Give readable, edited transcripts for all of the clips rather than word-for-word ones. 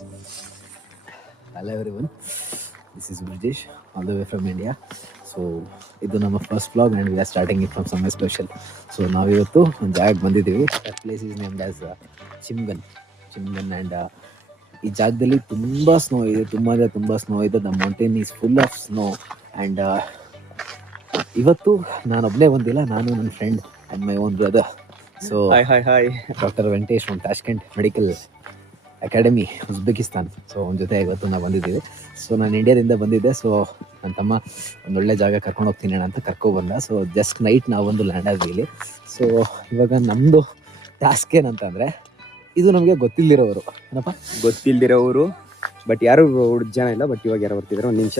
Hello everyone, this is Brijesh all the way from India. So ಇದು ನಮ್ಮ first vlog and we are starting it from summer special. So ನಾವಿವತ್ತು ಒಂದು ಜಾಗಕ್ಕೆ ಬಂದಿದ್ದೀವಿ. That place is named as Chimgan and ಈ ಜಾಗದಲ್ಲಿ ತುಂಬ snow ಇದೆ, ತುಂಬ ಸ್ನೋ ಇದೆ. The mountain is full of snow and ಇವತ್ತು ನಾನು ಒಬ್ಬನೇ ಬಂದಿಲ್ಲ, ನಾನು ನನ್ನ friend and my own brother. So doctor Venkatesh from Tashkent medical academy Uzbekistan. So ಅವನ ಜೊತೆ ಇವತ್ತು ನಾವು ಬಂದಿದ್ದೀವಿ. ಸೊ ನಾನು ಇಂಡಿಯಾದಿಂದ ಬಂದಿದ್ದೆ. ಸೊ ನನ್ನ ತಮ್ಮ ಒಂದೊಳ್ಳೆ ಜಾಗ ಕರ್ಕೊಂಡು ಹೋಗ್ತೀನಿ ಅಣ್ಣ ಅಂತ ಕರ್ಕೊಬಂದ. ಸೊ ಜಸ್ಟ್ ನೈಟ್ ನಾವು ಒಂದು ಲ್ಯಾಂಡ್ ಆದ್ವಿ ಇಲ್ಲಿ. ಸೊ ಇವಾಗ ನಮ್ಮದು ಟಾಸ್ಕ್ ಏನಂತಂದರೆ, ಇದು ನಮಗೆ ಗೊತ್ತಿಲ್ಲದಿರೋರು ಏನಪ್ಪ, ಗೊತ್ತಿಲ್ದಿರೋರು ಬಟ್ ಯಾರು ಜನ ಇಲ್ಲ. ಬಟ್ ಇವಾಗ ಯಾರು ಬರ್ತಿದ್ದಾರೆ, ಒಂದು ನಿಮಿಷ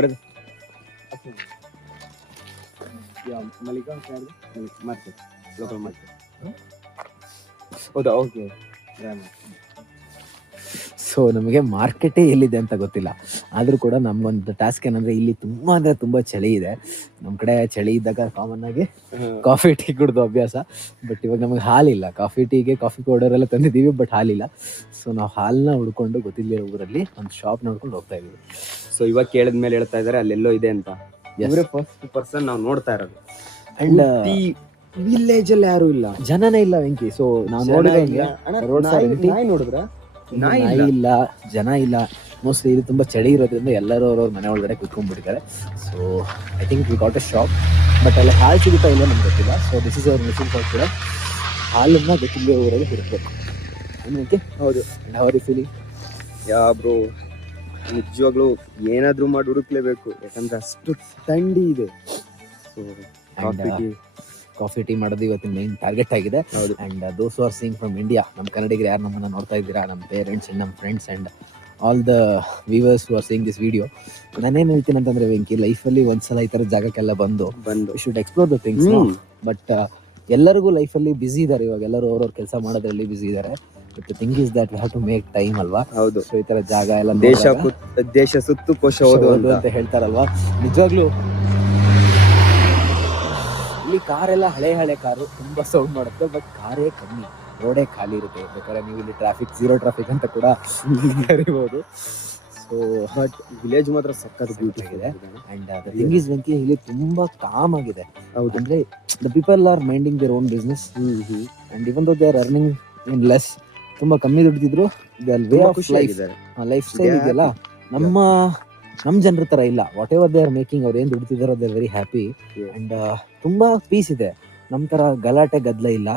brother. Mallika market, local market. ಹೌದಾ, ಓಕೆ. ಸೊ ನಮಗೆ ಮಾರ್ಕೆಟೇ ಎಲ್ಲಿದೆ ಅಂತ ಗೊತ್ತಿಲ್ಲ. ಆದರೂ ಕೂಡ ನಮಗೊಂದು ಟಾಸ್ಕ್ ಏನಂದರೆ, ಇಲ್ಲಿ ತುಂಬ ಚಳಿ ಇದೆ. ನಮ್ಮ ಕಡೆ ಚಳಿ ಇದ್ದಾಗ ಕಾಮನ್ ಆಗಿ ಕಾಫಿ ಟೀ ಕುಡ್ದು ಅಭ್ಯಾಸ. ಬಟ್ ಇವಾಗ ನಮಗೆ ಹಾಲಿಲ್ಲ. ಕಾಫಿ ಟೀಗೆ ಕಾಫಿ ಪೌಡರ್ ಎಲ್ಲ ತಂದಿದ್ದೀವಿ, ಬಟ್ ಹಾಲಿಲ್ಲ. ಸೊ ನಾವು ಹಾಲನ್ನ ಹುಡ್ಕೊಂಡು ಗೊತ್ತಿಲ್ಲದಿರೋ ಊರಲ್ಲಿ ಒಂದು ಶಾಪ್ ನೋಡ್ಕೊಂಡು ಹೋಗ್ತಾ ಇದ್ದೀವಿ. ಸೊ ಇವಾಗ ಕೇಳಿದ್ಮೇಲೆ ಹೇಳ್ತಾ ಇದ್ದಾರೆ ಅಲ್ಲೆಲ್ಲೋ ಇದೆ ಅಂತ. ಇವರೇ ಫಸ್ಟ್ ಪರ್ಸನ್ ನಾವು ನೋಡ್ತಾ ಇರೋದು. ಅಂಡ್ ವಿಲೇಜ್ ಅಲ್ಲಿ ಯಾರು ಇಲ್ಲ, ಜನನೇ ಇಲ್ಲ ವೆಂಕಿ. ಸೊ ನಾವು ನೋಡಿದ್ರ ನಾಯಿ ಇಲ್ಲ, ಜನ ಇಲ್ಲ. ಮೋಸ್ಟ್ಲಿ ಇದು ತುಂಬ ಚಳಿ ಇರೋದ್ರಿಂದ ಎಲ್ಲರೂ ಅವ್ರವ್ರ ಮನೆ ಒಳಗಡೆ ಕುತ್ಕೊಂಡ್ಬಿಟ್ಟಿದ್ದಾರೆ. So I think we got a shop, but ಅಲ್ಲಿ ಹಾಲು ಸಿಗುತ್ತಾ ಇಲ್ಲ ನಮ್ಗೆ ಗೊತ್ತಿಲ್ಲ. So this is our mission for ಕೂಡ ಹಾಲನ್ನ ಗೊತ್ತಿಲ್ಲ ಊರಲ್ಲಿ ಹುಡುಕ್ಬೇಕು. ಅನ್ನೋಕ್ಕೆ ಹೌದು. ಅವರಿ ಫೀಲಿಂಗ್ ಬ್ರೋ, ನಿಜವಾಗ್ಲೂ ಏನಾದ್ರೂ ಮಾಡಿ ಹುಡುಕ್ಲೇಬೇಕು, ಯಾಕಂದ್ರೆ ಅಷ್ಟು ಥಂಡಿ ಇದೆ. ಕಾಫಿ ಟೀ ಮಾಡೋದು ಇವತ್ತಿನ ಮೇನ್ ಟಾರ್ಗೆಟ್ ಆಗಿದೆ. And those are seeing from India, ನಮ್ಮ ಕನ್ನಡಿಗರು ಯಾರು ನಮ್ಮನ್ನು ನೋಡ್ತಾ ಇದ್ದೀರಾ, ನಮ್ಮ ಪೇರೆಂಟ್ಸ್ ಅಂಡ್ ನಮ್ಮ friends and all the viewers who are seeing this video, ನಾನೇನು ಹೇಳ್ತೀನಿ ಅಂತಂದ್ರೆ ವೆಂಕಿ, ಲೈಫಲ್ಲಿ ಒಂದ್ಸಲ ಈ ಥರ ಜಾಗಕ್ಕೆಲ್ಲ ಬಂದು should explore the things. But ಎಲ್ಲರಿಗೂ ಲೈಫಲ್ಲಿ ಬ್ಯುಸಿ ಇದ್ದಾರೆ ಇವಾಗ, ಎಲ್ಲರೂ ಅವ್ರವ್ರ ಕೆಲಸ ಮಾಡೋದ್ರಲ್ಲಿ ಬ್ಯುಸಿ ಇದ್ದಾರೆ. But the thing is that we have to make time ಅಲ್ವಾ. ಹೌದು. ಸೊ ಈ ಥರ ಜಾಗ ಎಲ್ಲ ದೇಶ ಸುತ್ತು ಕೋಶ ಓದು ಅಂತ ಹೇಳ್ತಾರಲ್ವಾ. ನಿಜವಾಗ್ಲೂ ಇಲ್ಲಿ ಕಾರೆಲ್ಲ ಹಳೆ ಕಾರು ತುಂಬ ಸೌಂಡ್ ಮಾಡುತ್ತೆ, ಬಟ್ ಕಾರೇ ಕಮ್ಮಿ, ರೋಡೇ ಖಾಲಿ ಇರುತ್ತೆ. ಬೇಕಾದ್ರೆ ನೀವು ಇಲ್ಲಿ ಝೀರೋ ಟ್ರಾಫಿಕ್ ಅಂತ ಕೂಡ ಕರಿಬೋದು. ಸೊ ಬಟ್ ವಿಲೇಜ್ ಮಾತ್ರ ಸಕ್ಕತ್ ಬ್ಯೂಟಿ ಆಗಿದೆ. And the thing is Venki, ಇಲ್ಲಿ ತುಂಬಾ ಕಾಮ್ ಆಗಿದೆ. ಅಂದ್ರೆ the people are minding their own business. And even though they are earning in less, ತುಂಬಾ ಕಮ್ಮಿ ದುಡ್ದಿದ್ರು ವೇ ಆಫ್ ಲೈಫ್ ಸ್ಟೈಲ್ ಇದೆಯಲ್ಲ ನಮ್ಮ ಜನರ ತರ ಇಲ್ಲ. Whatever they are making, ಅವ್ರು ಏನ್ ದುಡ್ತಿದಾರೋ they are very happy. And ತುಂಬಾ ಪೀಸ್ ಇದೆ. ನಮ್ಮ ತರ ಗಲಾಟೆ ಗದ್ದಲ ಇಲ್ಲ.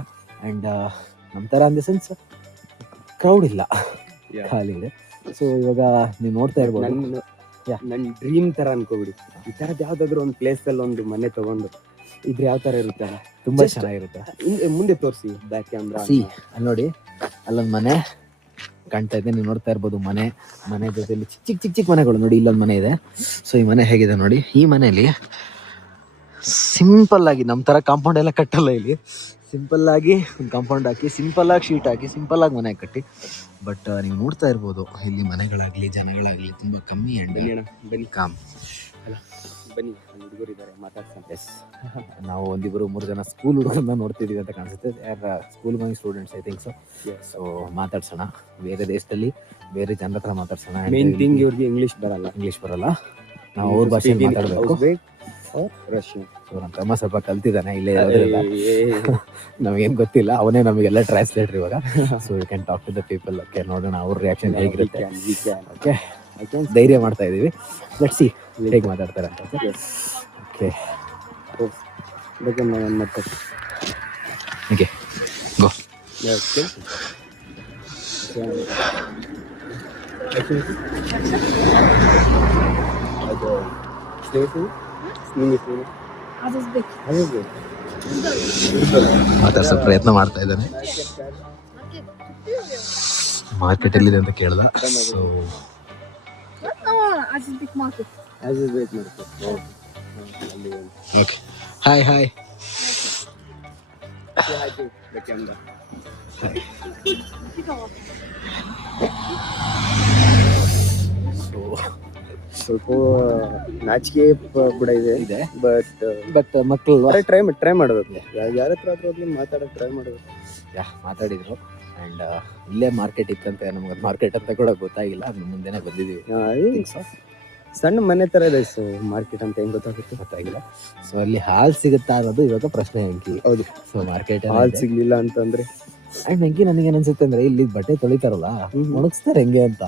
ಅಂಡ್ ನಮ್ಮ ತರ ಇನ್ ದ ಸೆನ್ಸ್ ಕ್ರೌಡ್ ಇಲ್ಲ, ಖಾಲಿ ಇದೆ. ಸೊ ಇವಾಗ ನೀವು ನೋಡ್ತಾ ಇರ್ಬೋದು, ನನ್ನ ಡ್ರೀಮ್ ತರ ಅನ್ಕೋಬಿಡಿ. ಈ ತರದ್ ಯಾವ್ದಾದ್ರು ಒಂದು ಪ್ಲೇಸ್ ಅಲ್ಲಿ ಒಂದು ಮನೆ ತಗೊಂಡು ಇದ್ರೆ ಯಾವ ತರ ಇರುತ್ತೆ, ತುಂಬಾ ಚೆನ್ನಾಗಿರುತ್ತೆ. ಮುಂದೆ ತೋರಿಸಿ ಬ್ಯಾಕ್ ಕ್ಯಾಮ್ರಾ. ಅಲ್ಲಿ ನೋಡಿ, ಅಲ್ಲೊಂದು ಮನೆ ಕಾಣ್ತಾ ಇದೆ, ನೀವು ನೋಡ್ತಾ ಇರ್ಬೋದು. ಮನೆ ಜೊತೆಲಿ ಚಿಕ್ಕ ಮನೆಗಳು ನೋಡಿ. ಇಲ್ಲೊಂದು ಮನೆ ಇದೆ. ಸೊ ಈ ಮನೆ ಹೇಗಿದೆ ನೋಡಿ. ಈ ಮನೆಯಲ್ಲಿ ಸಿಂಪಲ್ ಆಗಿ, ನಮ್ಮ ತರ ಕಾಂಪೌಂಡ್ ಎಲ್ಲ ಕಟ್ಟಲ್ಲ. ಇಲ್ಲಿ ಸಿಂಪಲ್ ಆಗಿ ಒಂದು ಕಾಂಪೌಂಡ್ ಹಾಕಿ, ಸಿಂಪಲ್ ಆಗಿ ಶೀಟ್ ಹಾಕಿ, ಸಿಂಪಲ್ ಆಗಿ ಮನೆ ಕಟ್ಟಿ. ಬಟ್ ನೀವು ನೋಡ್ತಾ ಇರ್ಬೋದು, ಇಲ್ಲಿ ಮನೆಗಳಾಗ್ಲಿ ಜನಗಳಾಗ್ಲಿ ತುಂಬಾ ಕಮ್ಮಿ. ಅಂಡ್ ಬನ್ನಿ ಕಾಮ್ ಬನ್ನಿ, ಹುಡುಗರು ಇದ್ದಾರೆ, ಮಾತಾಡ್ತಾರೆ. ಎಸ್, ನಾವು 1-2-3 ಜನ ಸ್ಕೂಲ್ ಹುಡುಗರನ್ನ ನೋಡ್ತಿದೀವಿ ಅಂತ ಕಾಣಿಸುತ್ತೆ. School going students I think so. So ಮಾತಾಡ್ಸೋಣ, ಬೇರೆ ದೇಶದಲ್ಲಿ ಬೇರೆ ಜನರ ಹತ್ರ ಮಾತಾಡ್ಸೋಣ. ಮೇನ್ ಥಿಂಗ್, ಇವ್ರಿಗೆ ಇಂಗ್ಲಿಷ್ ಬರಲ್ಲ. ನಾವು ಅವ್ರ ಭಾಷೆ ಮಾತಾಡಬೇಕು. ರಷ್ಯನ್. ಸೊ ನಮ್ಮ ತಮ್ಮ ಸ್ವಲ್ಪ ಕಲ್ತಿದ್ದಾನೆ ಇಲ್ಲೇ ಇರೋದ್ರಿಂದ ನಮಗೇನು ಗೊತ್ತಿಲ್ಲ, ಅವನೇ ನಮಗೆಲ್ಲ ಟ್ರಾನ್ಸ್ಲೇಟರ್ ಇವಾಗ. So you can talk to the people. Okay, ನೋಡೋಣ ಅವ್ರ ರಿಯಾಕ್ಷನ್ ಹೇಗಿರುತ್ತೆ. ಓಕೆ, ಧೈರ್ಯ ಮಾಡ್ತಾ ಇದೀವಿ. ಲೆಟ್ಸ್ ಸಿ ಹೇಗೆ ಮಾತಾಡ್ತಾರೆ ಅಂತ. ಓಕೆ ಓಕೆ, ಗೋ. ಮಾತಾಡ್ಸೋ ಪ್ರಯತ್ನ ಮಾಡ್ತಾ ಇದ್ದಾನೆ. ಮಾರ್ಕೆಟ್ ಎಲ್ಲಿದೆ ಅಂತ ಕೇಳ್ದ. So okay, hi. ಸ್ವಲ್ಪ ನಾಚಿಕೆ ಕೂಡ ಇದೆ. ಬಟ್ ಮಕ್ಕಳು ಟ್ರೈ ಮಾಡೋದು, ಯಾರ ಹತ್ರ ಮಾತಾಡೋದು ಟ್ರೈ ಮಾಡೋದು. ಮಾತಾಡಿದ್ರು. ಆ್ಯಂಡ್ ಇಲ್ಲೇ ಮಾರ್ಕೆಟ್ ಇತ್ತಂತೆ, ನಮ್ಗೆ ಮಾರ್ಕೆಟ್ ಅಂತ ಕೂಡ ಗೊತ್ತಾಗಿಲ್ಲ, ಅದ್ರ ಮುಂದೆನೇ ಬಂದಿದ್ದೀವಿ. ಸಣ್ಣ ಮನೆ ತರ ಇದೆ. ಸೊ ಮಾರ್ಕೆಟ್ ಅಂತ ಹೆಂಗ್ ಗೊತ್ತಾಗುತ್ತೆ? ಗೊತ್ತಾಗಿಲ್ಲ. ಸೊ ಅಲ್ಲಿ ಹಾಲ್ ಸಿಗುತ್ತಾ ಅನ್ನೋದು ಇವಾಗ ಪ್ರಶ್ನೆ ವೆಂಕಿ. ಹೌದು, ಸೊ ಮಾರ್ಕೆಟ್ ಹಾಲ್ ಸಿಗ್ಲಿಲ್ಲ ಅಂತಂದ್ರೆ ಅಂಡ್ ವೆಂಕಿ ನನಗೆ ಏನ್ ಅಂದ್ರೆ ಇಲ್ಲಿ ಬಟ್ಟೆ ತೊಳಿತಾರಲ್ಲ, ಒಣಗಿಸ್ತಾರೆ ಹೆಂಗೆ ಅಂತ.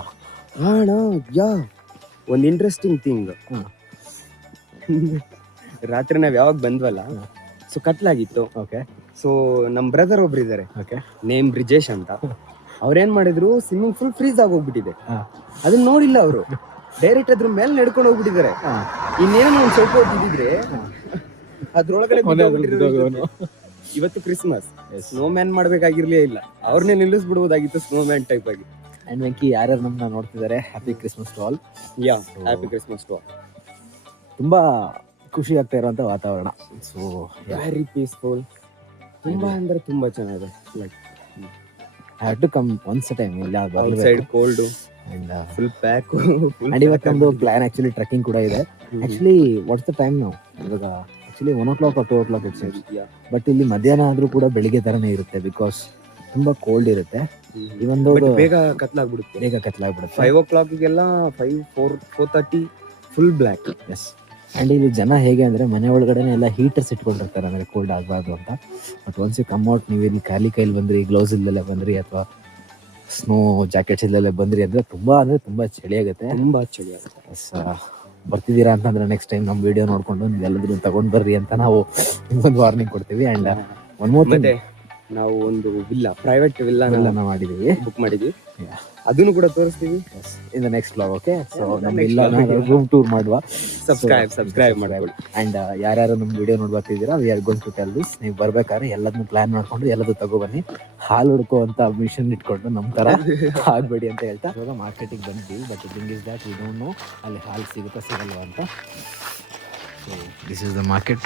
ಯಾ ಒಂದ್ ಇಂಟ್ರೆಸ್ಟಿಂಗ್ ಥಿಂಗ್. ರಾತ್ರಿ ನಾವ್ ಯಾವಾಗ ಬಂದ್ವಲ್ಲ, ಸೊ ಕತ್ಲಾಗಿತ್ತು. ಓಕೆ. ಸೊ ನಮ್ ಬ್ರದರ್ ಒಬ್ರು ಇದಾರೆ, ಓಕೆ, ನೇಮ್ ಬ್ರಿಜೇಶ್ ಅಂತ. ಅವ್ರೇನ್ ಮಾಡಿದ್ರು, ಸ್ವಿಮ್ಮಿಂಗ್ ಫುಲ್ ಫ್ರೀಸ್ ಆಗಿ ಹೋಗ್ಬಿಟ್ಟಿದೆ. ಅದನ್ನ ನೋಡಿಲ್ಲ ಅವರು, ಡೈರೆಕ್ಟ್ ಅದ್ರ ಮೇಲೆ ನಡ್ಕೊಂಡು ಹೋಗ್ಬಿಟ್ಟಿದ್ದಾರೆ. ಇನ್ನೇನೋ ಒಂದ್ ಸ್ವಲ್ಪ ಹೊತ್ತಿದ್ರೆ ಅದ್ರೊಳಗಡೆ ಇವತ್ತು ಕ್ರಿಸ್ಮಸ್, ಸ್ನೋ ಮ್ಯಾನ್ ಮಾಡ್ಬೇಕಾಗಿರ್ಲೇ ಇಲ್ಲ, ಅವ್ರನ್ನೇ ನಿಲ್ಲಿಸ್ಬಿಡ್ಬೋದಾಗಿತ್ತು ಸ್ನೋ ಮ್ಯಾನ್ ಟೈಪ್ ಆಗಿ. ಅಂಡ್ ವೆಂಕಿ ಯಾರ್ಯಾರು ನಮ್ಮನ್ನ ನೋಡ್ತಿದ್ದಾರೆ, happy Christmas to all. Yeah, happy Christmas to all. ತುಂಬಾ ಖುಷಿ ಆಗ್ತಾ ಇರುವಂತ ವಾತಾವರಣ. ಸೊ ವೆರಿ ಪೀಸ್ಫುಲ್, ತುಂಬಾ ಅಂದ್ರೆ ತುಂಬಾ ಚೆನ್ನಾಗಿದೆ. Like I have to come once a time. ಇಲ್ಲ side cold and full pack. And ಇವತ್ತೊಂದು ಪ್ಲಾನ್ ಆಕ್ಚುಲಿ ಟ್ರೆಕ್ಕಿಂಗ್ ಕೂಡ ಇದೆ. ಆಕ್ಚುಲಿ ವಾಟ್ಸ್ ದ ಟೈಮ್ ನಾವು ಇವಾಗ actually 1 o'clock or 2 o'clock it's. But ಇಲ್ಲಿ ಮಧ್ಯಾಹ್ನ ಆದ್ರೂ ಕೂಡ ಬೆಳಿಗ್ಗೆ ತರನೇ ಇರುತ್ತೆ, ಬಿಕಾಸ್ ತುಂಬಾ ಕೋಲ್ಡ್ ಇರುತ್ತೆ. ಇವೊಂದು ಬೇಗ ಕತ್ಲಾಗ್ಬಿಡುತ್ತೆ. 5 o'clock ಗೆಲ್ಲ 4:30 ಫುಲ್ ಬ್ಲ್ಯಾಕ್. ಎಸ್. ಅಂಡ್ ಇಲ್ಲಿ ಜನ ಹೇಗೆ ಅಂದ್ರೆ ಮನೆ ಒಳಗಡೆನೆ ಎಲ್ಲ ಹೀಟರ್ಸ್ ಇಟ್ಕೊಂಡಿರ್ತಾರೆ, ಅಂದ್ರೆ ಕೋಲ್ಡ್ ಆಗಬಾರ್ದು ಅಂತ. But once you come out, ನೀವು ಇಲ್ಲಿ ಖಾಲಿ ಕೈಲಿ ಬಂದ್ರಿ, ಗ್ಲೌಸ್ ಇಲ್ಲೆಲ್ಲ ಬಂದ್ರಿ, ಅಥವಾ ಸ್ನೋ ಜಾಕೆಟ್ಸ್ ಇಲ್ಲೆಲ್ಲ ಬಂದ್ರಿ ಅಂದ್ರೆ ತುಂಬಾ ಚಳಿ ಆಗುತ್ತೆ. ತುಂಬಾ ಚಳಿ ಆಗುತ್ತೆ. ಎಸ್. ಬರ್ತಿದ್ದೀರಾ ಅಂತಂದ್ರೆ ನೆಕ್ಸ್ಟ್ ಟೈಮ್ ನಮ್ಮ ವಿಡಿಯೋ ನೋಡ್ಕೊಂಡು ನೀವೆಲ್ಲರೂ ತಗೊಂಡ್ ಬರ್ರಿ ಅಂತ ನಾವು ನಿಮ್ಗೊಂದು ವಾರ್ನಿಂಗ್ ಕೊಡ್ತೀವಿ. ಅಂಡ್ ಒನ್ ಮೋರ್ ಥಿಂಗ್, ನಾವು ಒಂದು ಪ್ರೈವೇಟ್ ವಿಲ್ಲಾ ಮಾಡಿದೀವಿ, ಬುಕ್ ಮಾಡಿದ್ವಿ. ಅದನ್ನು ಕೂಡ ತೋರಿಸ್ತೀವಿ in the next vlog. Okay, so ನಮ್ಮ ವಿಲ್ಲಾನ ರೂಮ್ ಟೂರ್ ಮಾಡುವ. ಸಬ್ಸ್ಕ್ರೈಬ್ ಮಾಡ್ಕೊಳ್ಳಿ. ಅಂಡ್ ಯಾರ್ಯಾರು ನಮ್ಮ ವಿಡಿಯೋ ನೋಡ್ಬರ್ತಿದ್ದೀರಾ, we are going to tell this. ನೀವು ಬರ್ಬೇಕಾದ್ರೆ ಎಲ್ಲದನ್ನು ಪ್ಲಾನ್ ಮಾಡ್ಕೊಂಡು ಎಲ್ಲದೂ ತಗೊಬನ್ನಿ. ಹಾಲು ಹುಡ್ಕೋ ಅಂತ ಮಿಷನ್ ಇಟ್ಕೊಂಡು ನಮ್ಮ ತರ ಆಗ್ಬೇಡಿ ಅಂತ ಹೇಳ್ತಾ ಇವಾಗ ಮಾರ್ಕೆಟಿಗೆ ಬಂದ್ವಿ. But thing is that we don't know ಅಲ್ಲಿ ಹಾಲು ಸಿಗುತ್ತಾ ಸಿಗಲ್ವಾ ಅಂತ. So this is the market.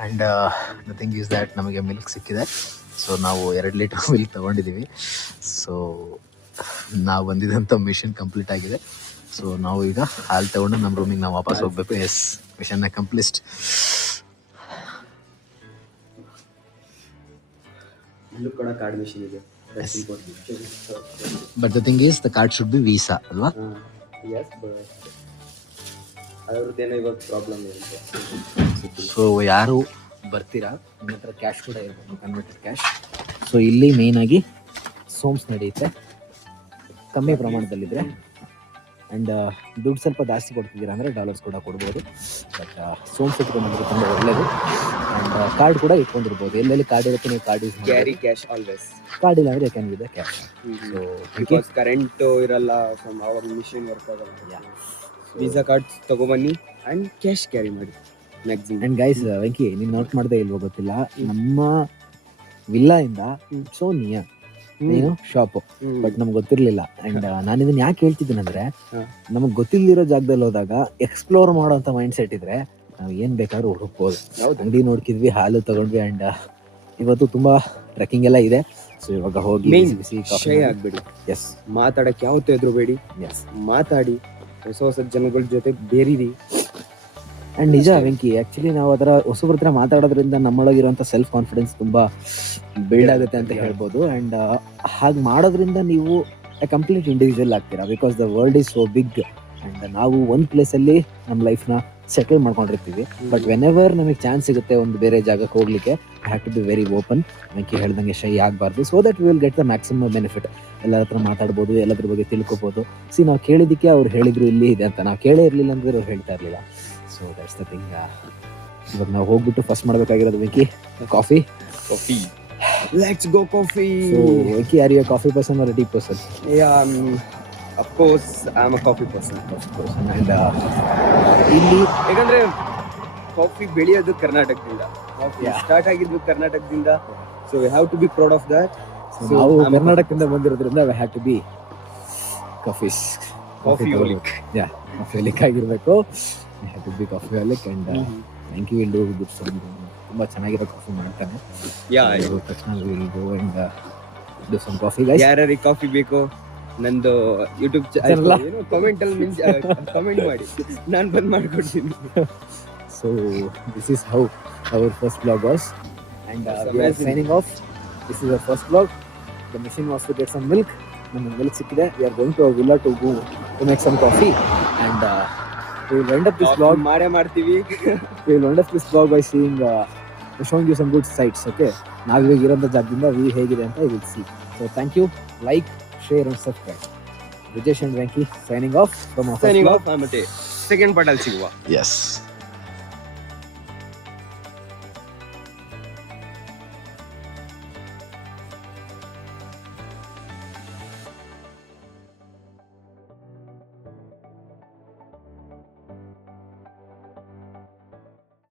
And the thing is that ನಮಗೆ ಮಿಲ್ಕ್ ಸಿಕ್ಕಿದೆ. ಸೊ ನಾವು 2 ಲೀಟರ್ ಮಿಲ್ಕ್ ತೊಗೊಂಡಿದ್ದೀವಿ. ಸೊ ನಾವು ಬಂದಿದ್ದಂಥ ಮಿಷನ್ ಕಂಪ್ಲೀಟ್ ಆಗಿದೆ. ಸೊ ನಾವು ಈಗ ಹಾಲು ತಗೊಂಡು ನಮ್ಮ ರೂಮಿಗೆ ನಾವು ವಾಪಸ್ ಹೋಗಬೇಕು. ಎಸ್, ಮಿಷನ್ನ ಕಂಪ್ಲೀಟ್. ಕಾರ್ಡ್ ಮಿಷನ್ ಇದೆ. But the thing is the card should be visa ಅಲ್ವಾ? ಸೊ ಯಾರು ಬರ್ತೀರಾ, ನಿಮ್ಮ ಹತ್ರ ಕ್ಯಾಶ್ ಕೂಡ ಇರಬೇಕು, ಕನ್ವರ್ಟೆಡ್ ಕ್ಯಾಶ್. ಸೊ ಇಲ್ಲಿ ಮೇಯ್ನ್ ಆಗಿ ಸೋಮ್ಸ್ ನಡೆಯುತ್ತೆ, ಕಮ್ಮಿ ಪ್ರಮಾಣದಲ್ಲಿದ್ದರೆ. ಆ್ಯಂಡ್ ದುಡ್ಡು ಸ್ವಲ್ಪ ಜಾಸ್ತಿ ಕೊಡ್ತಿದ್ದೀರಾ ಅಂದರೆ ಡಾಲರ್ಸ್ ಕೂಡ ಕೊಡ್ಬೋದು. ಬಟ್ ಸೋಮ್ಸ್ ಇಟ್ಕೊಂಡ್ರೆ ತುಂಬ ಒಳ್ಳೆಯದು. ಆ್ಯಂಡ್ ಕಾರ್ಡ್ ಕೂಡ ಇಟ್ಕೊಂಡಿರ್ಬೋದು. ಎಲ್ಲೆಲ್ಲಿ ಕಾರ್ಡ್ ಇರುತ್ತೆ ನೀವು card use carry cash always. Card ಇಲ್ಲ ಅಂದರೆ can with cash. So because current ಇರಲ್ಲ, ಆವಾಗ ಮಿಷಿನ್ ವರ್ಕ್ ಆಗಲ್ಲ. ವೀಸಾ ಕಾರ್ಡ್ ತಗೊಬನ್ನಿ ಆ್ಯಂಡ್ ಕ್ಯಾಶ್ ಕ್ಯಾರಿ ಮಾಡಿ ಮ್ಯಾಕ್ಸಿಮಮ್. ಆ್ಯಂಡ್ ಗೈಸ್, ವೆಂಕಿ ನೀನು ನೋಟ್ ಮಾಡಿದೆ ಇಲ್ವೋ ಗೊತ್ತಿಲ್ಲ, ನಮ್ಮ ವಿಲ್ಲಾ ಇಂದ ಸೋ ನಿಯರ್ ಏನು ಶಾಪ್, ಬಟ್ ನಮ್ಗೆ ಗೊತ್ತಿರ್ಲಿಲ್ಲ. ಅಂಡ್ ನಾನು ಇದನ್ನ ಯಾಕೆ ಹೇಳ್ತಿದ್ದೀನಿ ಅಂದ್ರೆ, ನಮಗ್ ಗೊತ್ತಿಲ್ದಿರೋ ಜಾಗದಲ್ಲಿ ಹೋದಾಗ ಎಕ್ಸ್ಪ್ಲೋರ್ ಮಾಡೋಂಥ ಮೈಂಡ್ ಸೆಟ್ ಇದ್ರೆ ನಾವು ಏನ್ ಬೇಕಾದ್ರೂ ಹುಡುಕ್ಬೋದು. ಅಂಗಡಿ ನೋಡ್ಕಿದ್ವಿ, ಹಾಲು ತಗೊಂಡ್ವಿ. ಅಂಡ್ ಇವತ್ತು ತುಂಬಾ ಟ್ರೆಕ್ಕಿಂಗ್ ಎಲ್ಲ ಇದೆ. ಸೊ ಇವಾಗ ಹೋಗಿ ಆಗ್ಬೇಡಿ. ಎಸ್, ಮಾತಾಡಕ್ಕೆ ಯಾವತ್ತೂ ಹೆದರಬೇಡಿ. ಎಸ್, ಮಾತಾಡಿ, ಹೊಸ ಜನಗಳ ಜೊತೆ ಬೇರಿರಿ. ಅಂಡ್ ನಿಜ ವೆಂಕಿ, ಆಕ್ಚುಲಿ ನಾವು ಅದರ ಹೊಸಬ್ರ ಹತ್ರ ಮಾತಾಡೋದ್ರಿಂದ ನಮ್ಮೊಳಗಿರುವಂಥ ಸೆಲ್ಫ್ ಕಾನ್ಫಿಡೆನ್ಸ್ ತುಂಬಾ ಬಿಲ್ಡ್ ಆಗುತ್ತೆ ಅಂತ ಹೇಳ್ಬೋದು. ಅಂಡ್ ಹಾಗೆ ಮಾಡೋದ್ರಿಂದ ನೀವು ಕಂಪ್ಲೀಟ್ ಇಂಡಿವಿಜುವಲ್ ಆಗ್ತೀರಾ, because the world is so big. And ನಾವು ಒಂದು ಪ್ಲೇಸಲ್ಲಿ ನಮ್ಮ ಲೈಫ್ನ ಸೆಟಲ್ ಮಾಡ್ಕೊಂಡಿರ್ತೀವಿ. ಬಟ್ ವೆನ್ ಎವರ್ ನಮಗೆ ಚಾನ್ಸ್ ಸಿಗುತ್ತೆ ಒಂದು ಬೇರೆ ಜಾಗಕ್ಕೆ ಹೋಗ್ಲಿಕ್ಕೆ, I have to be very open. Venki ಹೇಳ್ದಂಗೆ ಶೈ ಆಗಬಾರ್ದು. So that will get the maximum benefit. ಎಲ್ಲರ ಹತ್ರ ಮಾತಾಡ್ಬೋದು, ಎಲ್ಲದ್ರ ಬಗ್ಗೆ ತಿಳ್ಕೊಬೋದು. ನಾವು ಕೇಳಿದ್ದಕ್ಕೆ ಅವ್ರು ಹೇಳಿದ್ರು ಇಲ್ಲಿ ಇದೆ ಅಂತ, ನಾವು ಕೇಳೇ ಇರಲಿಲ್ಲ ಅಂದ್ರೆ ಅವ್ರು ಹೇಳ್ತಾ ಇರಲಿಲ್ಲ. So that's the thing. ಇವಾಗ ನಾವು ಹೋಗ್ಬಿಟ್ಟು ಫಸ್ಟ್ ಮಾಡಬೇಕಾಗಿರೋದು Venki coffee. Let's go coffee. So Venki, are you a coffee person or a tea person? Of course, I am a coffee person. And ಇಲ್ಲಿ ಯಾಕಂದ್ರೆ ಕಾಫಿ ಬೆಳೆಯೋದು ಕರ್ನಾಟಕದಿಂದ, ಕಾಫಿ ಸ್ಟಾರ್ಟ್ ಆಗಿದ್ದು ಕರ್ನಾಟಕದಿಂದ. So we have to be proud of that. ನಾವು ಕರ್ನಾಟಕದಿಂದ ಬಂದಿರೋದ್ರಿಂದ we have to be coffeeholic. Coffeeholic ಆಗಿರ್ಬೇಕು. We have to be coffeeholic. And Venki will do ತುಂಬ ಚೆನ್ನಾಗಿರೋ ಕಾಫಿ ಮಾಡ್ತಾನೆ. ತಕ್ಷಣ will go and do some coffee guys. ಯಾರ್ಯಾರಿಗೆ coffee ಬೇಕು ನಂದು ಯೂಟ್ಯೂಬ್ ಕಾಮೆಂಟ್ ಅಲ್ಲಿ ಕಾಮೆಂಟ್ ಮಾಡಿ, ನಾನು ಬಂದ್ ಮಾಡ್ಕೊಡ್ತೀನಿ. So this is how our first vlog was, and we are signing off. This is our first vlog. The mission was to get some milk. ನಮ್ಮ milk ಸಿಕ್ಕಿದೆ. We are going to our villa to go to make some coffee, and we will end up this vlog. ಮಾಡ್ತೀವಿ. We will end up this vlog by showing you some good sights. Okay, ನಾವು ಇವಾಗ ಇರೋಂಥ ಜಾಗದಿಂದ view ಹೇಗಿದೆ ಅಂತ you will see. So thank you, like, share and subscribe. Rajesh and Venki signing off from our first vlog. ಮತ್ತೆ second part ಅಲ್ಲಿ ಸಿಗುವ. Yes.